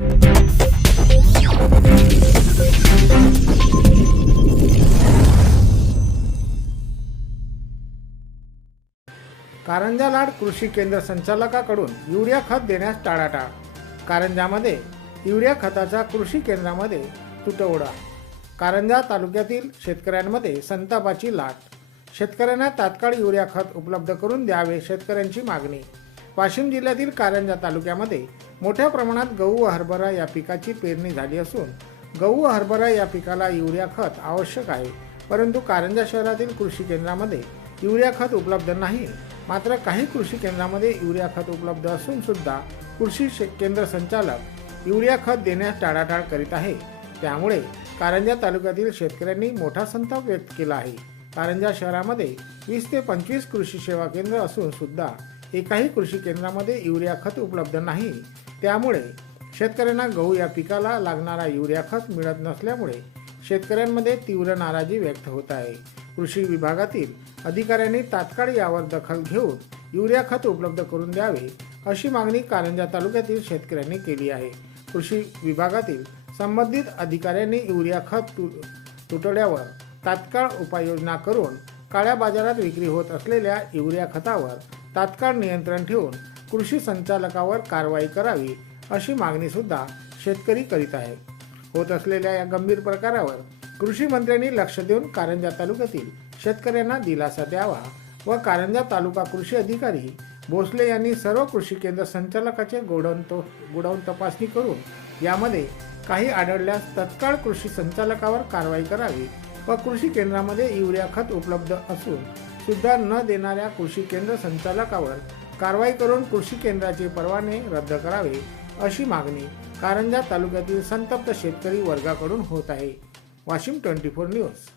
कारंजा लाड कृषी केंद्र संचालकाकडून युरिया खत देण्यास टाळाटाळ। कारंजामध्ये युरिया खताचा कृषी केंद्रामध्ये तुटवडा। कारंजा तालुक्यातील शेतकऱ्यांमध्ये संतापाची लाट। शेतकऱ्यांना तात्काळ युरिया खत उपलब्ध करून द्यावे शेतकऱ्यांची मागणी। वाशिम जिल्ह्यातील कारंजा तालुक्यामध्ये मोठ्या प्रमाणात गहू व हरभरा या पिकाची पेरणी झाली असून गहू व हरभरा या पिकाला युरिया खत आवश्यक आहे, परंतु कारंजा शहरातील कृषी केंद्रामध्ये युरिया खत उपलब्ध नाही। मात्र काही कृषी केंद्रामध्ये युरिया खत उपलब्ध असून सुद्धा कृषी केंद्र संचालक युरिया खत देण्यास टाळाटाळ करीत आहे। त्यामुळे कारंजा तालुक्यातील शेतकऱ्यांनी मोठा संताप व्यक्त केला आहे। कारंजा शहरामध्ये 20 ते 25 कृषी सेवा केंद्र असून सुद्धा एकाही कृषी केंद्रामध्ये युरिया खत उपलब्ध नाही। त्यामुळे शेतकऱ्यांना गहू या पिकाला लागणारा युरिया खत मिळत नसल्यामुळे शेतकऱ्यांमध्ये तीव्र नाराजी व्यक्त होत आहे। कृषी विभागातील अधिकाऱ्यांनी तात्काळ यावर दखल घेऊन युरिया खत उपलब्ध करून द्यावे अशी मागणी कारंजा तालुक्यातील शेतकऱ्यांनी केली आहे। कृषी विभागातील संबंधित अधिकाऱ्यांनी युरिया खत तुटवड्यावर तात्काळ उपाययोजना करून काळ्या बाजारात विक्री होत असलेल्या युरिया खतावर तात्काळ नियंत्रण ठेवून कृषी संचालकावर कारवाई करावी अशी मागणी सुद्धा शेतकरी करीत आहे। होत असलेल्या या गंभीर प्रकारावर कृषी मंत्र्यांनी लक्ष देऊन कारंजा तालुक्यातील शेतकऱ्यांना दिलासा द्यावा व कारंजा तालुका कृषी अधिकारी भोसले यांनी सर्व कृषी केंद्र संचालकाचे गोडाऊन तपासणी करून यामध्ये काही आढळल्यास तत्काळ कृषी संचालकावर कारवाई करावी व कृषी केंद्रामध्ये युरिया खत उपलब्ध असून सुद्धा न देणाऱ्या कृषी केंद्र संचालकावर कारवाई करून कृषी केंद्राचे परवाने रद्द करावे अशी मागणी कारंजा तालुक्यातील संतप्त शेतकरी वर्गाकडून होत आहे। वाशिम 24 न्यूज।